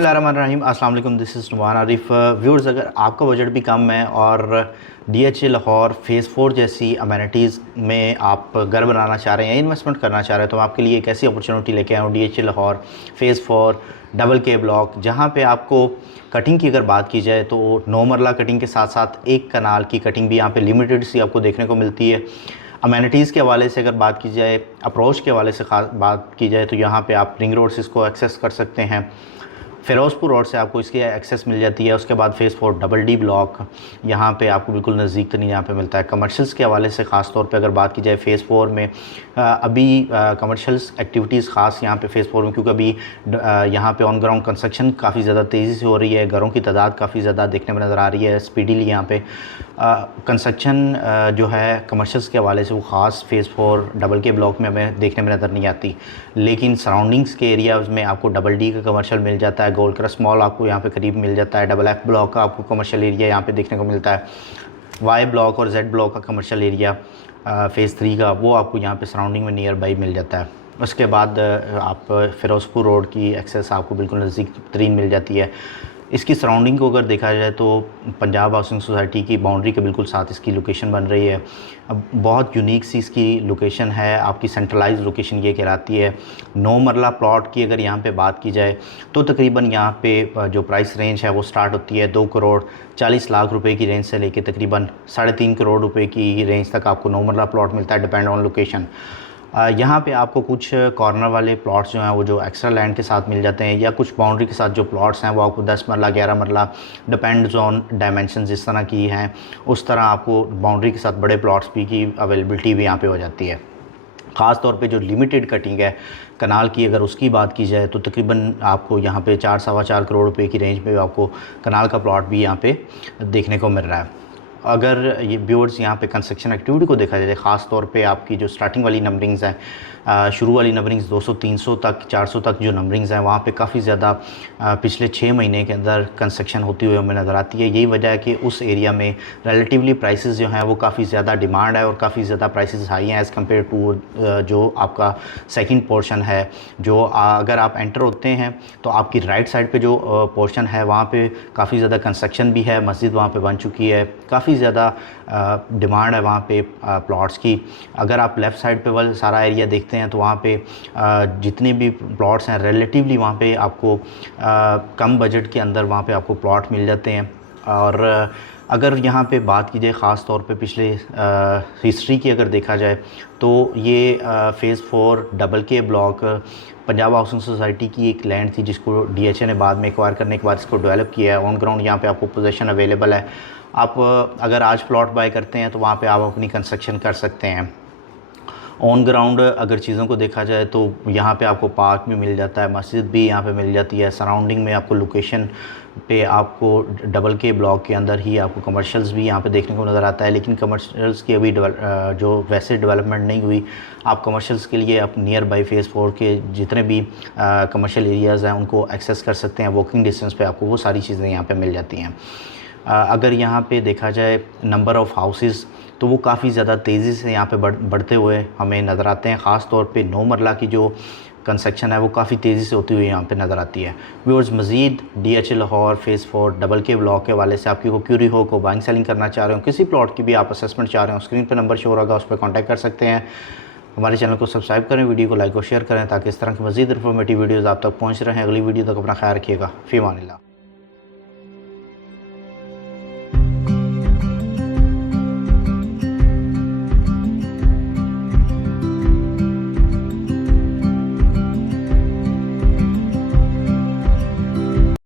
बिस्मिल्लाहिर्रहमानिर्रहीम। अस्सलाम वालेकुम, this is Noman Arif. Viewers, अगर आपका बजट भी कम है और DHA लाहौर फ़ेज़ 4 जैसी अमेनिटीज़ में आप घर बनाना चाह रहे हैं या इन्वेस्टमेंट करना चाह रहे हैं, तो आपके लिए एक ऐसी अपॉर्चुनिटी लेके आया हूँ, DHA लाहौर फ़ेज़ 4 डबल के ब्लॉक, जहाँ पे आपको कटिंग की अगर बात की जाए तो 9 मरला कटिंग के साथ साथ एक कनाल की कटिंग भी यहाँ पे लिमिटेड सी आपको देखने को मिलती है। अमेनिटीज़ के हवाले से अगर बात की जाए, अप्रोच के हवाले से ख़ास बात की जाए, तो यहाँ पे आप रिंग रोड से इसको एक्सेस कर सकते हैं। फ़िरोज़पुर रोड से आपको इसकी एक्सेस मिल जाती है। उसके बाद फ़ेज़ 4 डबल डी ब्लॉक यहाँ पे आपको बिल्कुल नज़दीक तरीन यहाँ पे मिलता है। कमर्शियल्स के हवाले से ख़ास तौर पे अगर बात की जाए फ़ेज़ 4 में अभी कमर्शियल्स एक्टिविटीज़ ख़ास यहाँ पे फ़ेज़ 4 में, क्योंकि अभी यहाँ पे ऑन ग्राउंड कंस्ट्रक्शन काफ़ी ज़्यादा तेज़ी से हो रही है, घरों की तादाद काफ़ी ज़्यादा देखने में नज़र आ रही है स्पीडीली। यहाँ पे कंस्ट्रक्शन जो है कमर्शियल्स के हवाले से वो ख़ास फ़ेज़ 4 डबल के ब्लॉक में हमें देखने में नज़र नहीं आती, लेकिन सराउंडिंग्स के एरियाज़ में आपको डबल डी का कमर्शियल मिल जाता है। गोल्ड क्रस्ट मॉल आपको यहाँ पे करीब मिल जाता है। डबल एफ ब्लॉक का आपको कमर्शियल एरिया यहाँ पे देखने को मिलता है। वाई ब्लॉक और जेड ब्लॉक का कमर्शियल एरिया फ़ेज़ 3 का वो आपको यहाँ पे सराउंडिंग में नियर बाई मिल जाता है। उसके बाद आप फ़िरोज़पुर रोड की एक्सेस आपको बिल्कुल नज़दीक तरीन मिल जाती है। इसकी सराउंडिंग को अगर देखा जाए तो पंजाब हाउसिंग सोसाइटी की बाउंड्री के बिल्कुल साथ इसकी लोकेशन बन रही है। अब बहुत यूनिक सी इसकी लोकेशन है, आपकी सेंट्रलाइज्ड लोकेशन ये कहलाती है। 9 मरला प्लॉट की अगर यहाँ पे बात की जाए तो तकरीबन यहाँ पे जो प्राइस रेंज है वो स्टार्ट होती है 2 करोड़ 40 लाख रुपए की रेंज से लेके तकरीबन 3.5 करोड़ रुपए की रेंज तक आपको 9 मरला प्लॉट मिलता है, डिपेंड ऑन लोकेशन। यहाँ पे आपको कुछ कॉर्नर वाले प्लॉट्स जो हैं वो जो एक्स्ट्रा लैंड के साथ मिल जाते हैं, या कुछ बाउंड्री के साथ जो प्लॉट्स हैं वो आपको 10 मरला 11 मरला डिपेंड्स ऑन डायमेंशन जिस तरह की हैं उस तरह आपको बाउंड्री के साथ बड़े प्लॉट्स भी की अवेलेबिलिटी भी यहाँ पे हो जाती है। ख़ास तौर पे जो लिमिटेड कटिंग है कनाल की अगर उसकी बात की जाए तो तकरीबन आपको यहाँ पे 4-4.25 करोड़ रुपए की रेंज में आपको कनाल का प्लॉट भी यहाँ पे देखने को मिल रहा है। अगर ये व्यूअर्स यहाँ पे कंस्ट्रक्शन एक्टिविटी को देखा जाए, ख़ास तौर पे आपकी जो स्टार्टिंग वाली नंबरिंग्स हैं, शुरू वाली नंबरिंग्स 200-300 तक 400 तक जो नंबरिंग्स हैं वहाँ पे काफ़ी ज़्यादा पिछले 6 महीने के अंदर कंस्ट्रक्शन होती हुई हमें नज़र आती है। यही वजह है कि उस एरिया में रिलेटिवली प्राइसेस जो हैं वो काफ़ी ज़्यादा डिमांड है और काफ़ी ज़्यादा प्राइसेस हाई हैं एज़ कम्पेयर टू जो आपका सेकेंड पोर्शन है। जो अगर आप एंटर होते हैं तो आपकी राइट साइड पर जो पोर्शन है वहाँ पर काफ़ी ज़्यादा कंस्ट्रक्शन भी है, मस्जिद वहाँ पर बन चुकी है, काफ़ी ज़्यादा डिमांड है वहाँ पे प्लॉट्स की। अगर आप लेफ़्ट साइड पे वाला सारा एरिया देखते हैं तो वहाँ पे जितने भी प्लॉट्स हैं रिलेटिवली वहाँ पे आपको कम बजट के अंदर वहाँ पे आपको प्लॉट मिल जाते हैं। और अगर यहाँ पे बात की जाए ख़ास तौर पे पिछले हिस्ट्री की अगर देखा जाए तो ये फ़ेज़ 4 डबल के ब्लॉक पंजाब हाउसिंग सोसाइटी की एक लैंड थी जिसको DHA ने बाद में एक्वायर करने के बाद इसको डेवलप किया है। ऑन ग्राउंड यहाँ पे आपको पोजीशन अवेलेबल है। आप अगर आज प्लॉट बाय करते हैं तो वहाँ पे आप अपनी कंस्ट्रक्शन कर सकते हैं। ऑन ग्राउंड अगर चीज़ों को देखा जाए तो यहाँ पे आपको पार्क भी मिल जाता है, मस्जिद भी यहाँ पे मिल जाती है। सराउंडिंग में आपको लोकेशन पे आपको डबल के ब्लॉक के अंदर ही आपको कमर्शियल्स भी यहाँ पे देखने को नज़र आता है, लेकिन कमर्शियल्स की अभी जो वैसे डेवलपमेंट नहीं हुई। आप कमर्शियल्स के लिए आप नियर बाई फ़ेज़ 4 के जितने भी कमर्शियल एरियाज़ हैं उनको एक्सेस कर सकते हैं। वॉकिंग डिस्टेंस पे आपको वो सारी चीज़ें यहाँ पे मिल जाती हैं। अगर यहाँ पे देखा जाए नंबर ऑफ़ हाउसेस तो वो काफ़ी ज़्यादा तेज़ी से यहाँ पे बढ़ते हुए हमें नज़र आते हैं। ख़ास तौर पे 9 मरला की जो कंस्ट्रक्शन है वो काफ़ी तेज़ी से होती हुई यहाँ पे नज़र आती है। व्यूअर्स, मज़ीद DHA लाहौर फ़ेज़ 4 डबल के ब्लॉक के हवाले से आपकी को क्यूरी हो, को बाइंग सेलिंग करना चाह रहे हो, किसी प्लॉट की भी आप असेसमेंट चाह रहे हो, स्क्रीन पर नंबर शो होगा, उस पर कॉन्टैक्ट कर सकते हैं। हमारे चैनल को सब्सक्राइब करें, वीडियो को लाइक और शेयर करें ताकि इस तरह की मज़ीद इन्फॉर्मेटिव वीडियोज़ आप तक पहुँच रहे हैं। अगली वीडियो तक अपना ख्याल रखिएगा। फ़ी अमानिल्लाह।